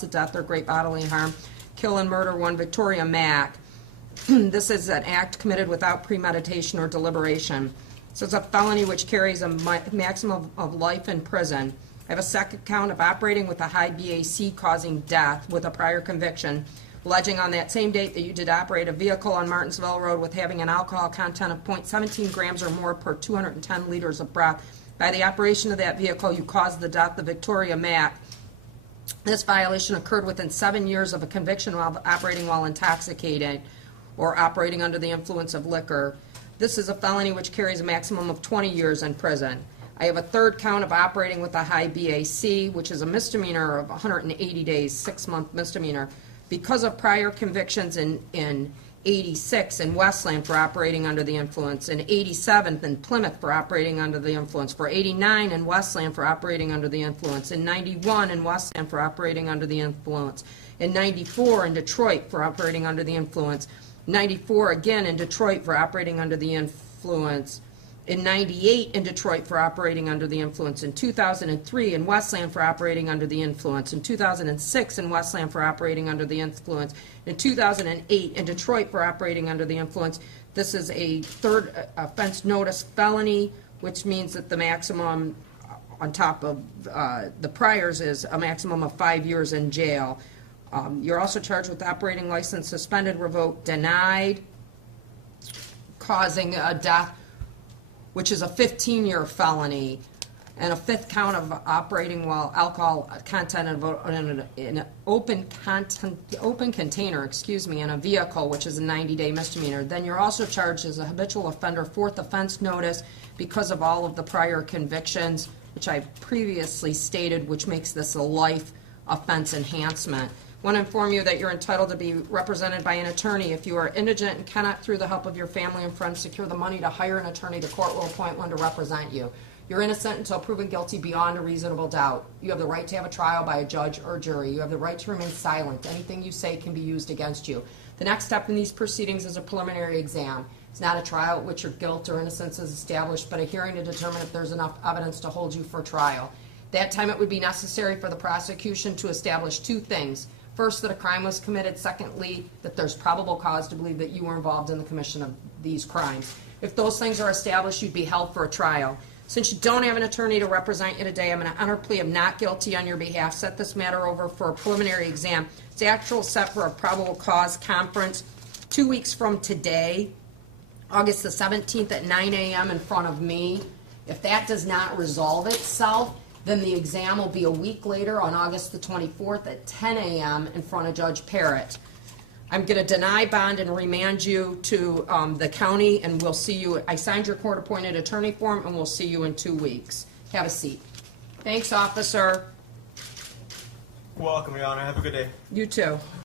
to death or great bodily harm, kill and murder one Victoria Mack. This is an act committed without premeditation or deliberation. So it's a felony which carries a maximum of life in prison. I have a second count of operating with a high BAC causing death with a prior conviction, alleging on that same date that you did operate a vehicle on Martinsville Road with having an alcohol content of 0.17 grams or more per 210 liters of breath. By the operation of that vehicle, you caused the death of Victoria Mack. This violation occurred within 7 years of a conviction while operating while intoxicated or operating under the influence of liquor. This is a felony which carries a maximum of 20 years in prison. I have a third count of operating with a high BAC, which is a misdemeanor of 180 days, 6-month misdemeanor. Because of prior convictions in 86 in Westland for operating under the influence, in 87 in Plymouth for operating under the influence, for 89 in Westland for operating under the influence, in 91 in Westland for operating under the influence, in 94 in Detroit for operating under the influence, 94 again in Detroit for operating under the influence, in 98 in Detroit for operating under the influence, in 2003 in Westland for operating under the influence, in 2006 in Westland for operating under the influence, in 2008 in Detroit for operating under the influence. This is a third offense notice felony, which means that the maximum on top of the priors is a maximum of 5 years in jail. You're also charged with operating license suspended, revoked, denied, causing a death, which is a 15-year felony, and a fifth count of operating while alcohol content in an open container, in a vehicle, which is a 90-day misdemeanor. Then you're also charged as a habitual offender, fourth offense notice, because of all of the prior convictions, which I've previously stated, which makes this a life offense enhancement. I want to inform you that you're entitled to be represented by an attorney. If you are indigent and cannot, through the help of your family and friends, secure the money to hire an attorney, the court will appoint one to represent you. You're innocent until proven guilty beyond a reasonable doubt. You have the right to have a trial by a judge or jury. You have the right to remain silent. Anything you say can be used against you. The next step in these proceedings is a preliminary exam. It's not a trial at which your guilt or innocence is established, but a hearing to determine if there's enough evidence to hold you for trial. That time it would be necessary for the prosecution to establish two things. First, that a crime was committed. Secondly, that there's probable cause to believe that you were involved in the commission of these crimes. If those things are established, you'd be held for a trial. Since you don't have an attorney to represent you today, I'm going to enter a plea of not guilty on your behalf, set this matter over for a preliminary exam. It's actual set for a probable cause conference 2 weeks from today, August the 17th at 9 a.m. in front of me. If that does not resolve itself, then the exam will be a week later on August the 24th at 10 a.m. in front of Judge Parrott. I'm going to deny bond and remand you to the county, and we'll see you. I signed your court-appointed attorney form, and we'll see you in 2 weeks. Have a seat. Thanks, officer. Welcome, Your Honor. Have a good day. You too.